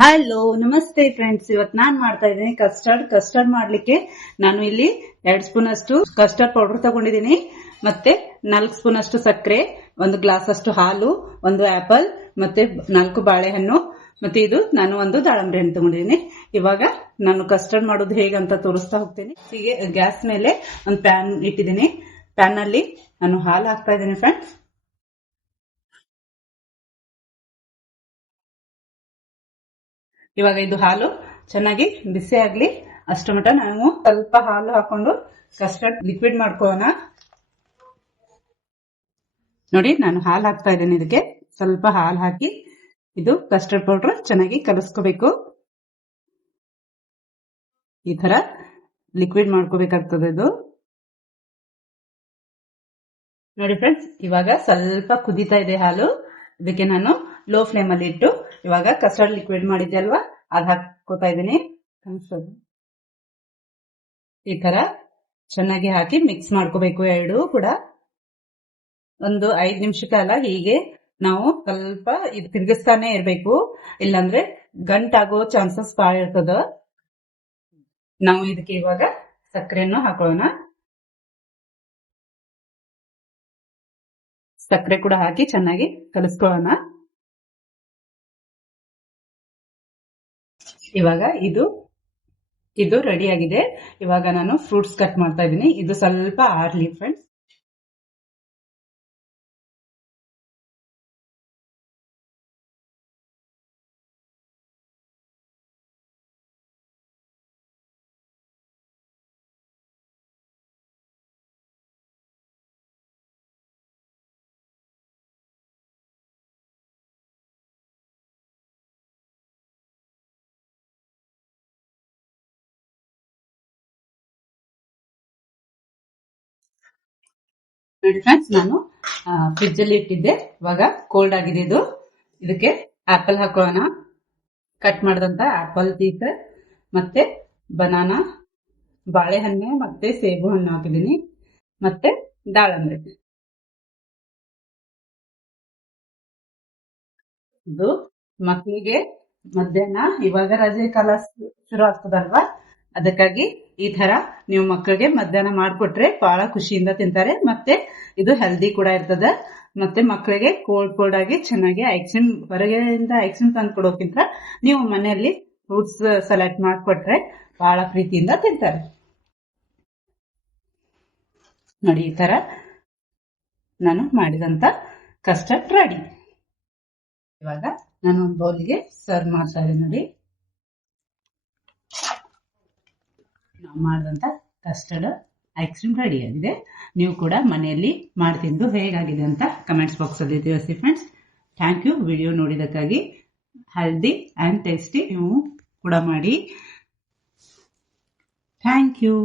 Hello ನಮಸ್ತೆ friends, ಇವತ್ತು ನಾನ್ ಮಾಡ್ತಾ ಇದ್ದೀನಿ ಕಸ್ಟರ್ಡ್ ಮಾಡ್ಲಿಕ್ಕೆ ನಾನು ಇಲ್ಲಿ 2 ಸ್ಪೂನ್ ಅಷ್ಟು ಕಸ್ಟರ್ಡ್ ಪೌಡರ್ ತಗೊಂಡಿದ್ದೀನಿ. ಮತ್ತೆ 4 ಸ್ಪೂನ್ ಅಷ್ಟು ಸಕ್ಕರೆ, 1 ಗ್ಲಾಸ್ ಅಷ್ಟು ಹಾಲು, 1 ಆಪಲ್, ಮತ್ತೆ 4 ಬಾಳೆಹಣ್ಣು, ಮತ್ತೆ ಇದು ನಾನು 1 ದಾಳಂಬ್ರಿ ಹಣ್ಣು ತಗೊಂಡಿದ್ದೀನಿ. ಇವಾಗ ನಾನು ಕಸ್ಟರ್ಡ್ ಮಾಡೋದು ಹೇಗಂತ ತೋರಿಸ್ತಾ ಹೋಗ್ತೀನಿ. ಹೀಗೆ ಗ್ಯಾಸ್ ಮೇಲೆ ಒಂದು ಪ್ಯಾನ್ ಇಟ್ಟಿದ್ದೀನಿ. ಪ್ಯಾನ್ ಅಲ್ಲಿ ನಾನು ಹಾಲು ಹಾಕ್ತಾ ಇದ್ದೀನಿ ಫ್ರೆಂಡ್ಸ್. ಇವಾಗ ಇದು ಹಾಲು ಚೆನ್ನಾಗಿ ಬಿಸಿ ಆಗ್ಲಿ, ಅಷ್ಟು ಮಟ್ಟ ನಾವು ಸ್ವಲ್ಪ ಹಾಲು ಹಾಕೊಂಡು ಕಸ್ಟರ್ಡ್ ಲಿಕ್ವಿಡ್ ಮಾಡ್ಕೋಣ. ನೋಡಿ, ನಾನು ಹಾಲು ಹಾಕ್ತಾ ಇದ್ದೇನೆ. ಇದಕ್ಕೆ ಸ್ವಲ್ಪ ಹಾಲು ಹಾಕಿ ಇದು ಕಸ್ಟರ್ಡ್ ಪೌಡರ್ ಚೆನ್ನಾಗಿ ಕಲಸ್ಕೋಬೇಕು. ಈ ತರ ಲಿಕ್ವಿಡ್ ಮಾಡ್ಕೋಬೇಕಾಗ್ತದೆ ಇದು. ನೋಡಿ ಫ್ರೆಂಡ್ಸ್, ಇವಾಗ ಸ್ವಲ್ಪ ಕುದೀತಾ ಇದೆ ಹಾಲು. ಇದಕ್ಕೆ ನಾನು ಲೋ ಫ್ಲೇಮ್ ಅಲ್ಲಿ ಇಟ್ಟು ಇವಾಗ ಕಸ್ಟರ್ಡ್ ಲಿಕ್ವಿಡ್ ಮಾಡಿದ್ದೆ ಅಲ್ವಾ, ಅದ್ ಹಾಕೋತಾ ಇದ್ದೀನಿ. ಈ ತರ ಚೆನ್ನಾಗಿ ಹಾಕಿ ಮಿಕ್ಸ್ ಮಾಡ್ಕೋಬೇಕು. ಎರಡು ಕೂಡ ಒಂದು 5 ನಿಮಿಷ ಕಾಲ ಹೀಗೆ ನಾವು ಸ್ವಲ್ಪ ಇದು ತಿರ್ಗಿಸ್ತಾನೆ ಇರ್ಬೇಕು, ಇಲ್ಲಾಂದ್ರೆ ಗಂಟಾಗೋ ಚಾನ್ಸಸ್ ಬಾಳ ಇರ್ತದ. ನಾವು ಇದಕ್ಕೆ ಇವಾಗ ಸಕ್ಕರೆಯನ್ನು ಹಾಕೋಣ. ಸಕ್ಕರೆ ಕೂಡ ಹಾಕಿ ಚೆನ್ನಾಗಿ ಕಲಿಸ್ಕೊಳ್ಳೋಣ. ಇವಾಗ ಇದು ರೆಡಿ ಆಗಿದೆ. ಇವಾಗ ನಾನು ಫ್ರೂಟ್ಸ್ ಕಟ್ ಮಾಡ್ತಾ ಇದ್ದೀನಿ. ಇದು ಸ್ವಲ್ಪ ಆರ್ಲಿ ಫ್ರೆಂಡ್ಸ್. ನೋಡಿ ಫ್ರೆಂಡ್ಸ್, ನಾನು ಫ್ರಿಜ್ ಅಲ್ಲಿ ಇಟ್ಟಿದ್ದೆ, ಇವಾಗ ಕೋಲ್ಡ್ ಆಗಿದೆ ಇದು. ಇದಕ್ಕೆ ಆಪಲ್ ಹಾಕೋಣ. ಕಟ್ ಮಾಡಿದಂತ ಆಪಲ್ ಪೀಸ್, ಮತ್ತೆ ಬನಾನಾ, ಬಾಳೆಹಣ್ಣು, ಮತ್ತೆ ಸೇಬು ಹಣ್ಣು ಹಾಕಿದೀನಿ, ಮತ್ತೆ ದಾಳಂಬ್ರಿ. ಇದು ಮಕ್ಕಳಿಗೆ ಮಧ್ಯಾಹ್ನ ಇವಾಗ ರಜೆ ಕಾಲ ಶುರು ಆಗ್ತದಲ್ವಾ, ಅದಕ್ಕಾಗಿ ಈ ತರ ನೀವು ಮಕ್ಕಳಿಗೆ ಮಧ್ಯಾಹ್ನ ಮಾಡ್ಕೊಟ್ರೆ ಬಹಳ ಖುಷಿಯಿಂದ ತಿಂತಾರೆ. ಮತ್ತೆ ಇದು ಹೆಲ್ದಿ ಕೂಡ ಇರ್ತದ. ಮತ್ತೆ ಮಕ್ಕಳಿಗೆ ಕೋಲ್ಡ್ ಆಗಿ ಚೆನ್ನಾಗಿ ಹೊರಗೆಯಿಂದ ಐಸ್ ಕ್ರೀಮ್ ತಂದು ಕೊಡೋಕ್ಕಿಂತ ನೀವು ಮನೆಯಲ್ಲಿ ಫ್ರೂಟ್ಸ್ ಸಲಾಡ್ ಮಾಡ್ಕೊಟ್ರೆ ಬಹಳ ಪ್ರೀತಿಯಿಂದ ತಿಂತಾರೆ. ನೋಡಿ, ಈ ತರ ನಾನು ಮಾಡಿದಂತ ಕಸ್ಟರ್ಡ್ ರೆಡಿ. ಇವಾಗ ನಾನು ಒಂದು ಬೌಲ್ಗೆ ಸರ್ವ್ ಮಾಡ್ತಾ ಇದ್ದೀನಿ. ನೋಡಿ, ನಾವು ಮಾಡಿದಂತ ಕಸ್ಟರ್ಡ್ ಐಸ್ ಕ್ರೀಮ್ ರೆಡಿ ಆಗಿದೆ. ನೀವು ಕೂಡ ಮನೆಯಲ್ಲಿ ಮಾಡಿ ತಿಂದು ಹೇಗಾಗಿದೆ ಅಂತ ಕಮೆಂಟ್ಸ್ ಬಾಕ್ಸ್ ಅಲ್ಲಿ ತಿಳಿಸಿ ಫ್ರೆಂಡ್ಸ್. ಥ್ಯಾಂಕ್ ಯು ವಿಡಿಯೋ ನೋಡಿದಕ್ಕಾಗಿ. ಹೆಲ್ದಿ ಅಂಡ್ ಟೇಸ್ಟಿ ನೀವು ಕೂಡ ಮಾಡಿ. Thank you.